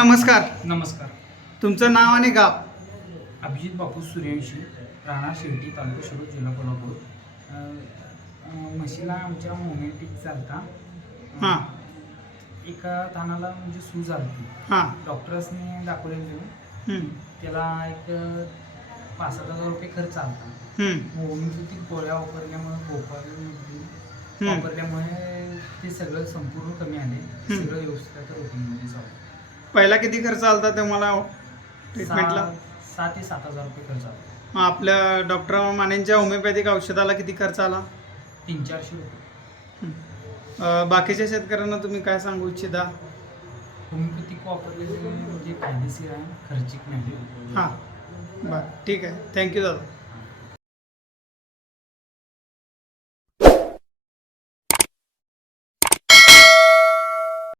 नमस्कार. नमस्कार. तुमचं नाव आणि गाव? अभिजित बापू सूर्यवंशी, राहणार शेवटी, तालुका शिरूर, जिल्हा कोल्हापूर. म्हशीला आमच्या होमिओपॅथिक चालता. हां एका तानाला म्हणजे सूज आली. हां डॉक्टर्सनी दाखवलेली. त्याला एक 5,000-7,000 रुपये खर्च आला. होमिओपॅथिक गोळ्या वापरल्यामुळे ते सगळं संपूर्ण कमी आले. सगळं व्यवस्थित रुटीनमध्ये चालू. पहिला किती खर्च आला तुम्हाला ट्रीटमेंटला? 6,000 ते 7,000 रुपये खर्च आला. आपल्या डॉक्टर मानेंच्या होमिओपॅथिक औषधाला किती खर्च आला? 300-400 रुपये. बाकीच्या शेतकऱ्यांना तुम्ही काय सांगू इच्छिता? होमिओपॅथिक वापरलेले म्हणजे फायदेशीर आहे, खर्चिक नाही. हां बरं, ठीक आहे. थँक्यू दादा.